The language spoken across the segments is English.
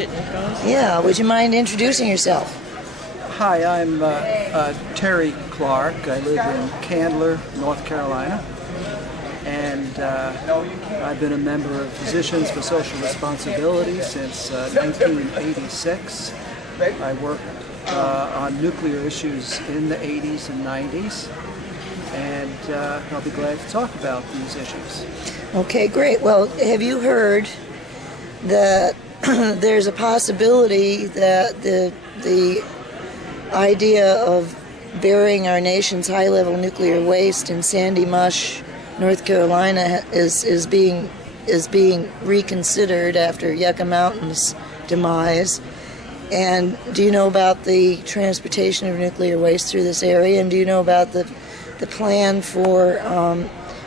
Yeah, would you mind introducing yourself? Hi, I'm Terry Clark. I live in Candler, North Carolina, and I've been a member of Physicians for Social Responsibility since 1986. I worked on nuclear issues in the 80s and 90s, and I'll be glad to talk about these issues. Okay, great. Well, have you heard that there's a possibility that the idea of burying our nation's high-level nuclear waste in Sandy Mush, North Carolina, is being reconsidered after Yucca Mountain's demise? And do you know about the transportation of nuclear waste through this area? And do you know about the plan for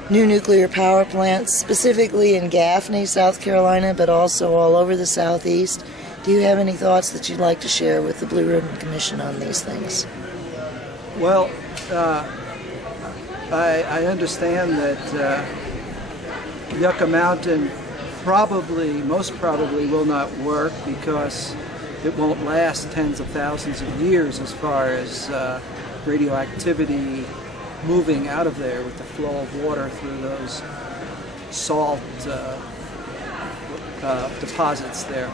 new nuclear power plants, specifically in Gaffney, South Carolina, but also all over the Southeast? Do you have any thoughts that you'd like to share with the Blue Ribbon Commission on these things? Well, I understand that Yucca Mountain most probably will not work because it won't last tens of thousands of years as far as radioactivity moving out of there with the flow of water through those salt deposits there.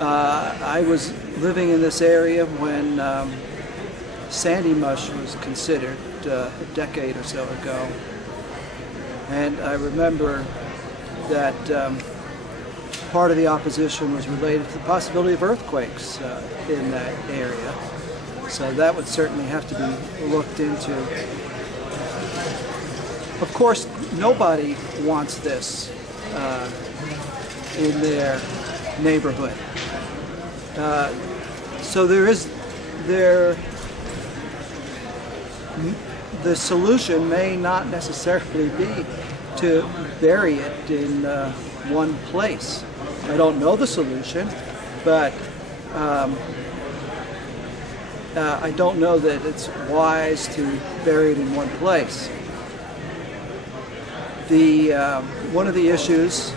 I was living in this area when Sandy Mush was considered a decade or so ago, and I remember that part of the opposition was related to the possibility of earthquakes in that area. So that would certainly have to be looked into. Of course, nobody wants this in their neighborhood. So the solution may not necessarily be to bury it in one place. I don't know the solution, but I don't know that it's wise to bury it in one place. One of the issues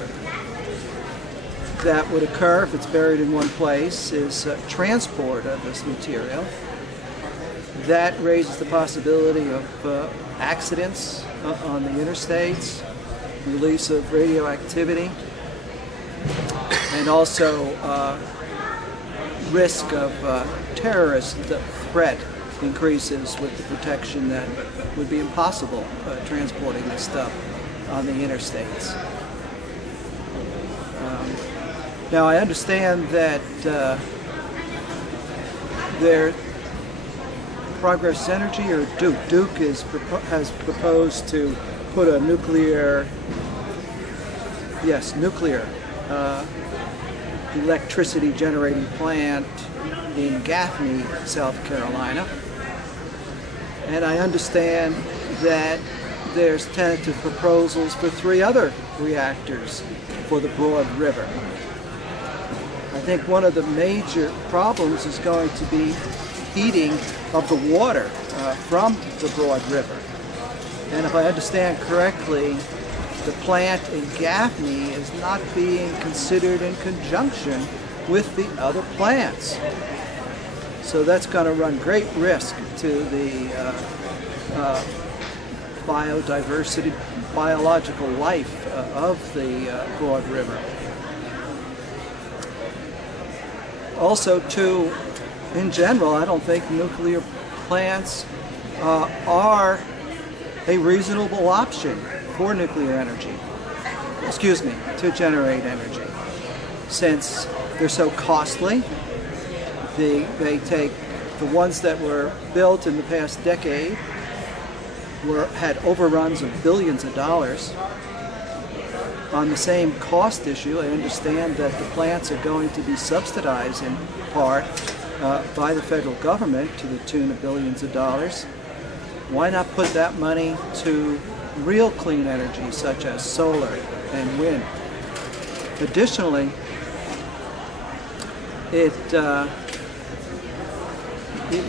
that would occur if it's buried in one place is transport of this material. That raises the possibility of accidents on the interstates, release of radioactivity, and also risk of terrorist threat increases with the protection that would be impossible transporting this stuff on the interstates. Now I understand that Progress Energy or Duke has proposed to put a nuclear electricity generating plant in Gaffney, South Carolina. And I understand that there's tentative proposals for 3 other reactors for the Broad River. I think one of the major problems is going to be heating of the water from the Broad River. And if I understand correctly, the plant in Gaffney is not being considered in conjunction with the other plants. So that's going to run great risk to the biodiversity, biological life of the Broad River. Also, too, in general, I don't think nuclear plants are a reasonable option for nuclear energy, to generate energy, since they're so costly. They take the ones that were built in the past decade had overruns of billions of dollars. On the same cost issue, I understand that the plants are going to be subsidized in part by the federal government to the tune of billions of dollars. Why not put that money to real clean energy such as solar and wind? Additionally,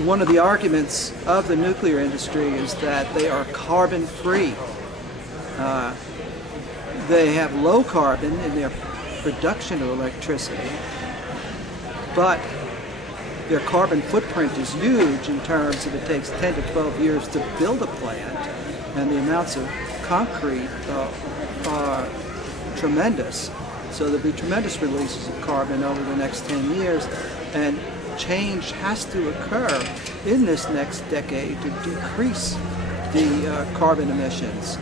one of the arguments of the nuclear industry is that they are carbon free. They have low carbon in their production of electricity, but their carbon footprint is huge in terms of it takes 10 to 12 years to build a plant, and the amounts of concrete are tremendous. So there'll be tremendous releases of carbon over the next 10 years, and change has to occur in this next decade to decrease the carbon emissions.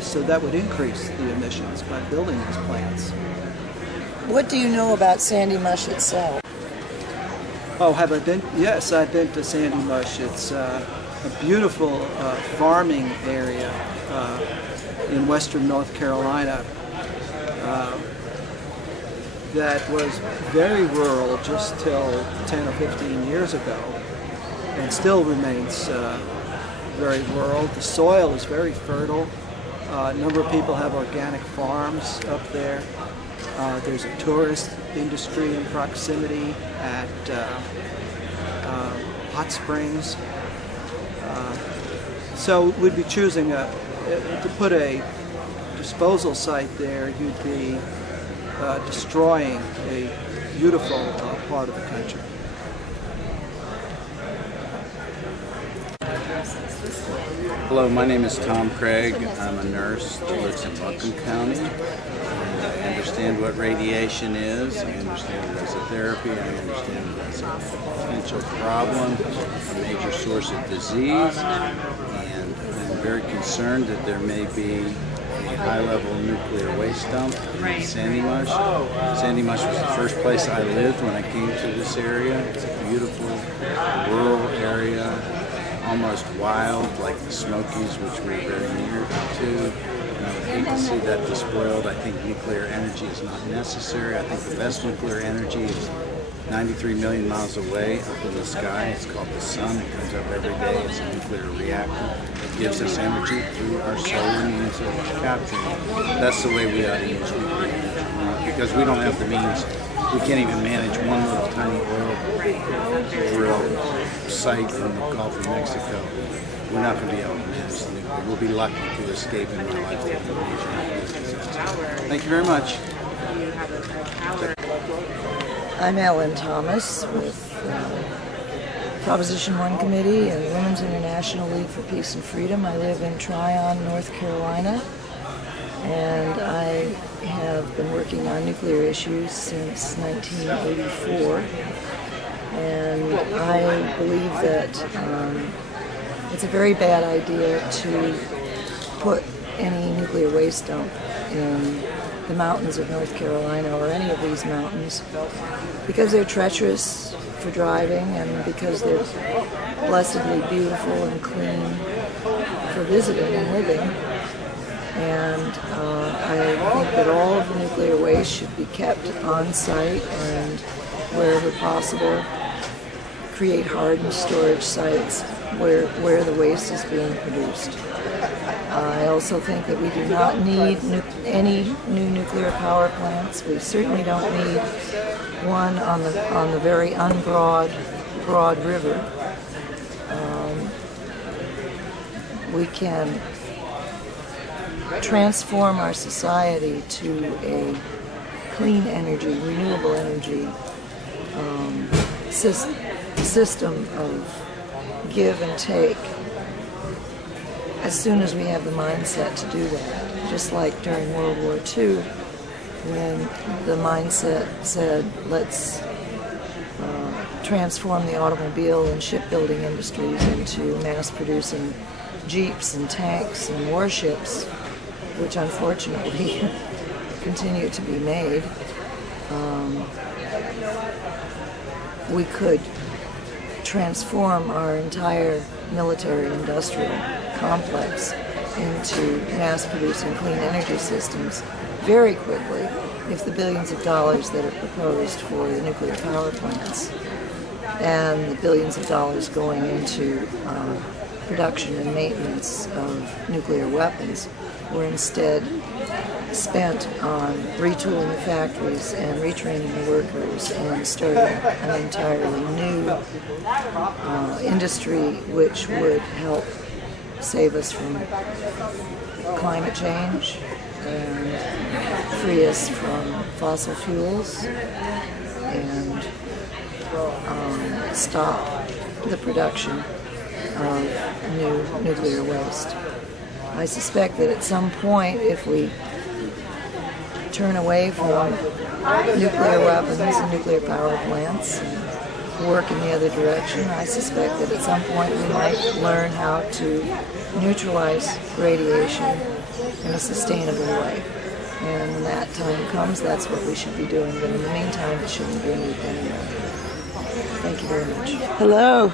So that would increase the emissions by building these plants. What do you know about Sandy Mush itself? Oh, have I been? Yes, I've been to Sandy Mush. It's a beautiful farming area in western North Carolina that was very rural just till 10 or 15 years ago, and still remains very rural. The soil is very fertile. A number of people have organic farms up there. There's a tourist industry in proximity at hot springs. So we'd be choosing to put a disposal site there, you'd be destroying a beautiful part of the country. Hello, my name is Tom Craig. I'm a nurse who lives in Buncombe County. I understand what radiation is. I understand it as a therapy. I understand it as a potential problem, a major source of disease, and I'm very concerned that there may be a high-level nuclear waste dump in Sandy Mush. Sandy Mush was the first place I lived when I came to this area. It's a beautiful rural area, almost wild, like the Smokies, which we're very near to. And I would hate to see that despoiled. I think nuclear energy is not necessary. I think the best nuclear energy is 93 million miles away up in the sky. It's called the sun. It comes up every day. It's a nuclear reactor. It gives us energy through our solar means of capturing it. That's the way we ought to use nuclear energy. Because we don't have the means. We can't even manage one little tiny oil drill site in the Gulf of Mexico. We're not going to be able to manage the nuclear. We'll be lucky to escape in my lifetime. Thank you very much. I'm Ellen Thomas with Proposition 1 Committee and Women's International League for Peace and Freedom. I live in Tryon, North Carolina, and I have been working on nuclear issues since 1984. And I believe that it's a very bad idea to put any nuclear waste dump in the mountains of North Carolina or any of these mountains because they're treacherous for driving and because they're blessedly beautiful and clean for visiting and living. And I think that all of the nuclear waste should be kept on site and wherever possible create hardened storage sites where the waste is being produced. I also think that we do not need any new nuclear power plants. We certainly don't need one on the very broad river. We can transform our society to a clean energy, renewable energy system of give and take as soon as we have the mindset to do that. Just like during World War II, when the mindset said, let's transform the automobile and shipbuilding industries into mass-producing jeeps and tanks and warships, which unfortunately continue to be made. We could transform our entire military-industrial complex into mass-producing clean energy systems very quickly if the billions of dollars that are proposed for the nuclear power plants and the billions of dollars going into production and maintenance of nuclear weapons were instead spent on retooling the factories and retraining the workers and starting an entirely new industry which would help save us from climate change and free us from fossil fuels and stop the production of new nuclear waste. I suspect that at some point, if we turn away from nuclear weapons and nuclear power plants and work in the other direction, I suspect that at some point we might learn how to neutralize radiation in a sustainable way. And when that time comes, that's what we should be doing. But in the meantime, it shouldn't be anything anymore. Thank you very much. Hello.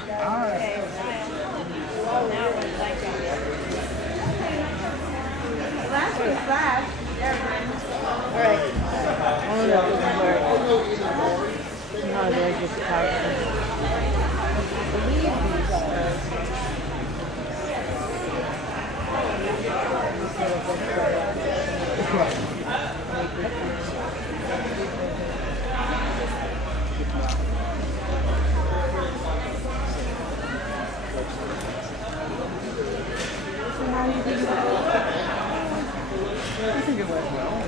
I think it went well.